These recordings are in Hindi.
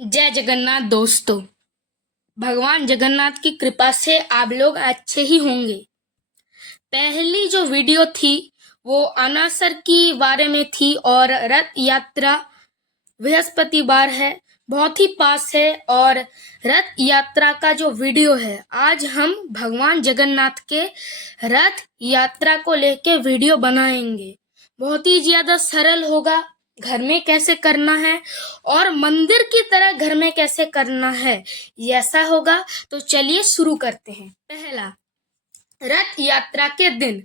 जय जगन्नाथ दोस्तों। भगवान जगन्नाथ की कृपा से आप लोग अच्छे ही होंगे। पहली जो वीडियो थी वो अनासर की बारे में थी और रथ यात्रा बृहस्पतिवार है, बहुत ही पास है। और रथ यात्रा का जो वीडियो है, आज हम भगवान जगन्नाथ के रथ यात्रा को लेके वीडियो बनाएंगे। बहुत ही ज्यादा सरल होगा, घर में कैसे करना है और मंदिर की तरह घर में कैसे करना है, ऐसा होगा। तो चलिए शुरू करते हैं। पहला, रथ यात्रा के दिन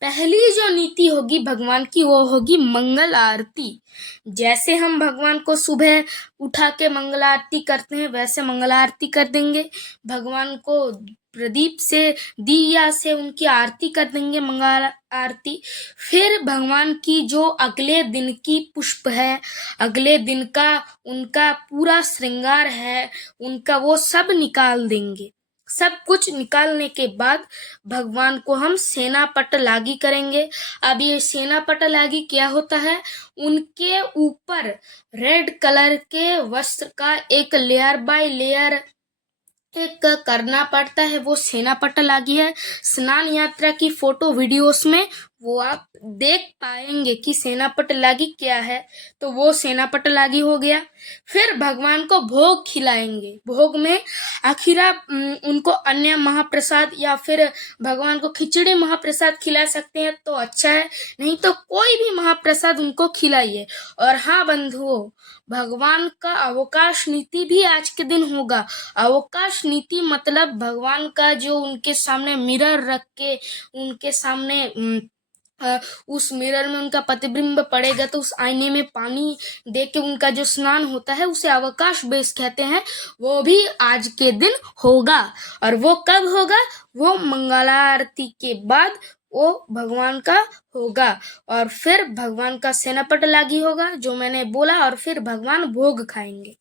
पहली जो नीति होगी भगवान की, वो होगी मंगल आरती। जैसे हम भगवान को सुबह उठा के मंगल आरती करते हैं, वैसे मंगल आरती कर देंगे। भगवान को प्रदीप से, दिया से उनकी आरती कर देंगे, मंगल आरती। फिर भगवान की जो अगले दिन की पुष्प है, अगले दिन का उनका पूरा श्रृंगार है, उनका वो सब निकाल देंगे। सब कुछ निकालने के बाद भगवान को हम सेना पटलागी करेंगे। अब ये सेना पटलागी क्या होता है? उनके ऊपर रेड कलर के वस्त्र का एक लेयर बाय लेयर एक करना पड़ता है, वो सेना पटलागी है। स्नान यात्रा की फोटो वीडियोस में वो आप देख पाएंगे कि सेना पटलागी क्या है, तो वो सेना पटलागी हो गया। फिर भगवान को भोग खिलाएंगे। भोग में आखिर आप उनको अन्य महाप्रसाद या फिर भगवान को खिचड़ी महाप्रसाद खिला सकते हैं तो अच्छा है, नहीं तो कोई भी महाप्रसाद उनको खिलाइए। और हाँ बंधुओं, भगवान का अवकाश नीति भी आज के दिन होगा। अवकाश नीति मतलब भगवान का जो उनके सामने मिरर रख के उनके सामने उस मिरर में उनका प्रतिबिंब पड़ेगा, तो उस आईने में पानी दे के उनका जो स्नान होता है उसे अवकाश बेस कहते हैं। वो भी आज के दिन होगा। और वो कब होगा? वो मंगलारती के बाद वो भगवान का होगा। और फिर भगवान का सेना पटलागी होगा जो मैंने बोला, और फिर भगवान भोग खाएंगे।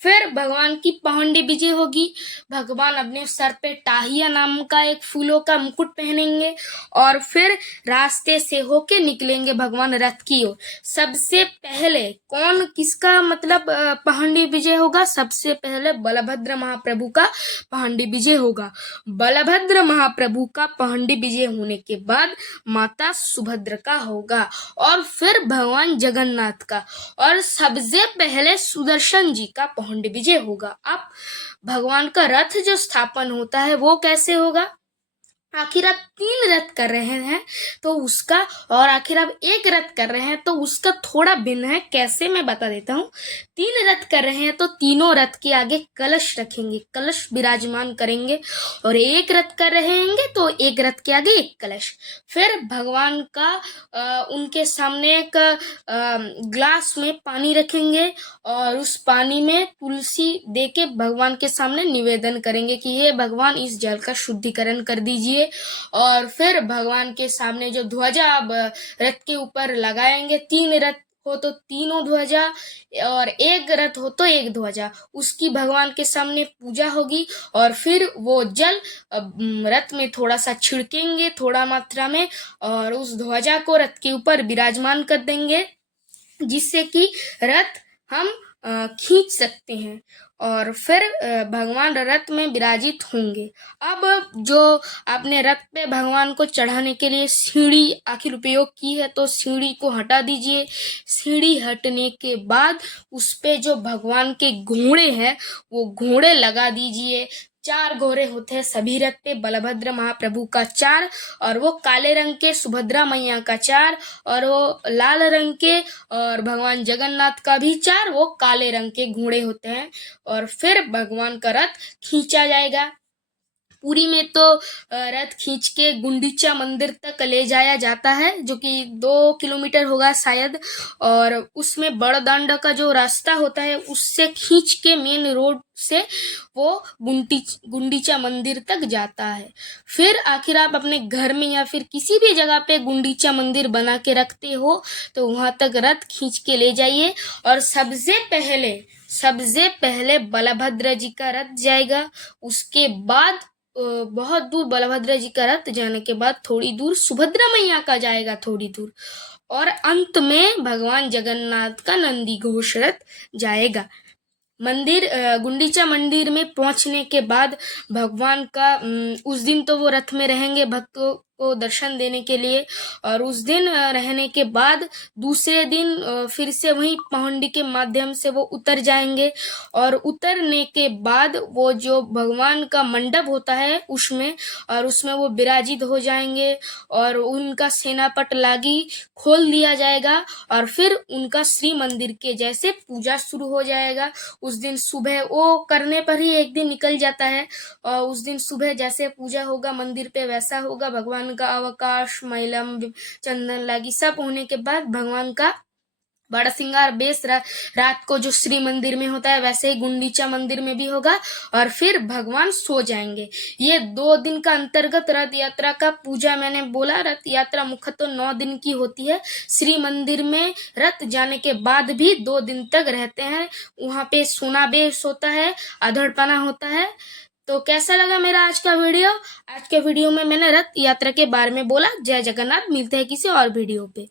फिर भगवान की पहंडी विजय होगी। भगवान अपने सर पे टाहिया नाम का एक फूलों का मुकुट पहनेंगे और फिर रास्ते से होके निकलेंगे भगवान रथ की ओर। सबसे पहले कौन किसका मतलब पहंडी विजय होगा? सबसे पहले बलभद्र महाप्रभु का पहंडी विजय होगा। बलभद्र महाप्रभु का पहंडी विजय होने के बाद माता सुभद्र का होगा और फिर भगवान जगन्नाथ का, और सबसे पहले सुदर्शन जी का पहंडी विजय होगा। अब भगवान का रथ जो स्थापन होता है वो कैसे होगा? आखिर आप 3 रथ कर रहे हैं तो उसका, और आखिर आप 1 रथ कर रहे हैं तो उसका थोड़ा भिन्न है। कैसे, मैं बता देता हूँ। 3 रथ कर रहे हैं तो तीनों रथ के आगे कलश रखेंगे, कलश विराजमान करेंगे। और 1 रथ कर रहे हैं तो 1 रथ के आगे 1 कलश। फिर भगवान का उनके सामने एक ग्लास में पानी रखेंगे और उस पानी में तुलसी देके भगवान के सामने निवेदन करेंगे कि हे भगवान, इस जल का शुद्धिकरण कर दीजिए। और फिर भगवान के सामने जो ध्वजा अब रथ के ऊपर लगाएंगे, 3 रथ हो तो तीनों ध्वजा और 1 रथ हो तो 1 ध्वजा, उसकी भगवान के सामने पूजा होगी। और फिर वो जल रथ में थोड़ा सा छिड़केंगे, थोड़ा मात्रा में, और उस ध्वजा को रथ के ऊपर विराजमान कर देंगे, जिससे कि रथ हम खींच सकते हैं। और फिर भगवान रथ में विराजित होंगे। अब जो आपने रथ पे भगवान को चढ़ाने के लिए सीढ़ी आखिर उपयोग की है, तो सीढ़ी को हटा दीजिए। सीढ़ी हटने के बाद उस पे जो भगवान के घोड़े हैं वो घोड़े लगा दीजिए। 4 घोड़े होते हैं सभी रथ पे, बलभद्र महाप्रभु का 4, और वो काले रंग के सुभद्रा मैया का 4, और वो लाल रंग के और भगवान जगन्नाथ का भी 4, वो काले रंग के घोड़े होते हैं। और फिर भगवान का रथ खींचा जाएगा। पुरी में तो रथ खींच के गुंडीचा मंदिर तक ले जाया जाता है, जो कि 2 किलोमीटर होगा शायद। और उसमें बड़दांडा का जो रास्ता होता है उससे खींच के मेन रोड से वो गुंडीचा मंदिर तक जाता है। फिर आखिर आप अपने घर में या फिर किसी भी जगह पे गुंडीचा मंदिर बना के रखते हो तो वहां तक रथ खींच के ले जाइए। और सबसे पहले बलभद्र जी का रथ जाएगा। उसके बाद बहुत दूर बलभद्र जी का रथ जाने के बाद थोड़ी दूर सुभद्रा मैया का जाएगा, थोड़ी दूर, और अंत में भगवान जगन्नाथ का नंदी घोष रथ जाएगा। गुंडीचा मंदिर में पहुंचने के बाद भगवान का उस दिन तो वो रथ में रहेंगे भक्तों को दर्शन देने के लिए, और उस दिन रहने के बाद दूसरे दिन फिर से वहीं पहुंडी के माध्यम से वो उतर जाएंगे, और उतरने के बाद वो जो भगवान का मंडप होता है उसमें वो विराजित हो जाएंगे, और उनका सेनापट लागी खोल दिया जाएगा, और फिर उनका श्री मंदिर के जैसे पूजा शुरू हो जाएगा। उस दिन सुबह वो करने पर ही एक दिन निकल जाता है, और उस दिन सुबह जैसे पूजा होगा मंदिर पे वैसा होगा। भगवान का अवकाश मैलम चंदन लागी सब होने के बाद भगवान का बड़ा श्रृंगार बेस रात को जो श्री मंदिर में होता है वैसे ही गुंडीचा मंदिर में भी होगा, और फिर भगवान सो जाएंगे। ये 2 दिन का अंतर्गत रथ यात्रा का पूजा मैंने बोला। रथ यात्रा मुख्यतः 9 दिन की होती है। श्री मंदिर में रथ जाने के बाद भी 2 दिन तक रहते हैं। वहां पे सोना बेस होता है, अधड़पना होता है। तो कैसा लगा मेरा आज का वीडियो? आज के वीडियो में मैंने रथ यात्रा के बारे में बोला। जय जगन्नाथ। मिलते हैं किसी और वीडियो पे।